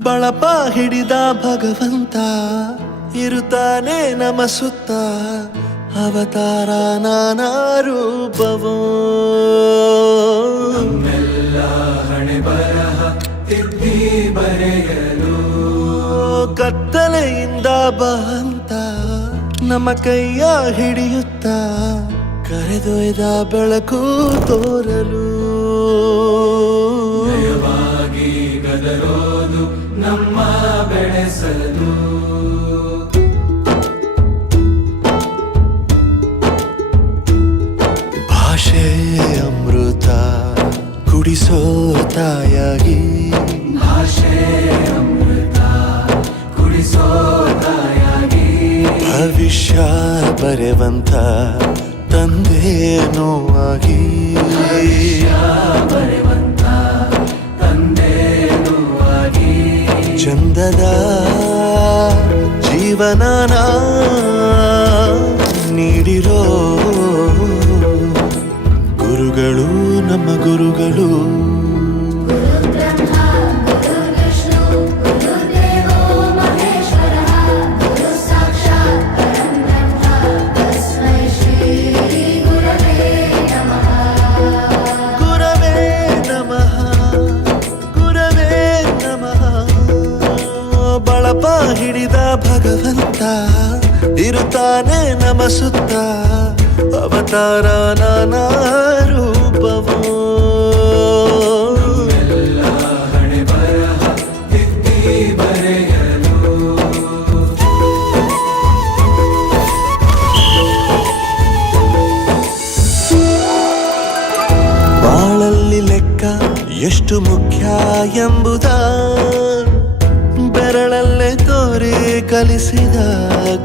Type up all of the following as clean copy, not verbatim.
ಬಳಪ ಹಿಡಿದ ಭಗವಂತ ಇರುತ್ತಾನೆ ನಮ ಸುತ್ತ ಅವತಾರ ನಾನಾ ರೂಪವೋ ನಮ್ಮೆಲ್ಲ ಹಣೆ ಬರಹ ತಿದ್ದಿ ಬರೆಯಲು ಕತ್ತಲೆಯಿಂದ ಬಂತ ನಮ್ಮ ಕೈಯ ಹಿಡಿಯುತ್ತ ಕರೆದೊಯ್ದ ಬೆಳಕು ತೋರಲು ನಯವಾಗಿ ಗದರೋದು ನಮ್ಮ ಬೆಳೆಸಲು ಭಾಷೆ ಅಮೃತ ಕುಡಿಸೋ ತಾಯಾಗಿ ಭಾಷೆ ಅಮೃತ ಕುಡಿಸೋ ತಾಯಾಗಿ ಭವಿಷ್ಯ ಬರೆವಂತ ತಂದೇನೋ ಆಗಿ ಬರೆವಂತ ತಂದೇನೂ ಆಗಿ ಚಂದದ ಜೀವನನ ನೀಡಿರೋ ಗುರುಗಳು ನಮ್ಮ ಗುರುಗಳು ಗುರವೇ ನಮಃ ಗುರವೇ ನಮಃ ಬಳಪ ಹಿಡಿದ ಭಗವಂತ ಇರುತ್ತಾನೆ ನಮ ಸುತ್ತ ಅವತಾರ ನಾನಾ ರೂಪವೋ ಎಲ್ಲ ಹಣೆ ಬರಹ ತಿದ್ದಿ ಬರೆಯಲು ಬಾಳಲ್ಲಿ ಲೆಕ್ಕ ಎಷ್ಟು ಮುಖ್ಯ ಎಂಬುದ ಬೆರಳಲ್ಲೇ ತೋರಿ ಕಲಿಸಿದ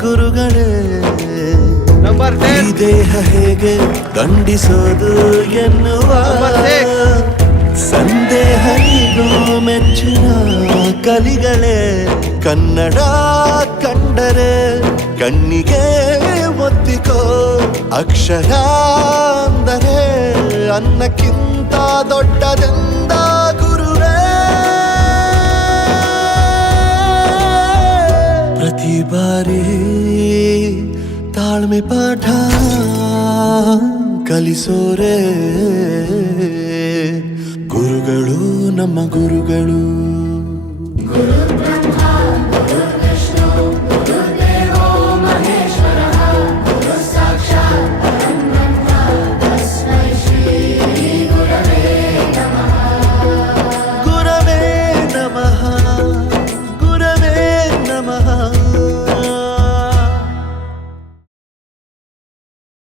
ಗುರುಗಳೇ ಈ ದೇಹ ಹೇಗೆ ದಂಡಿಸೋದು ಎನ್ನುವ ಸಂದೇಹನಿಗೂ ಮೆಚ್ಚಿನ ಕಲಿಗಳೇ ಕನ್ನಡ ಕಂಡರೆ ಕಣ್ಣಿಗೆ ಒತ್ತಿಕೋ ಅಕ್ಷರ ಅಂದರೆ ಅನ್ನಕ್ಕಿಂತ ದೊಡ್ಡದೆಂದ ಗುರುವೇ ಪ್ರತಿ ಬಾರಿ ತಾಳ್ಮೆ ಪಾಠ ಕಲಿಸೋರೆ ಗುರುಗಳು ನಮ್ಮ ಗುರುಗಳು ಗುರು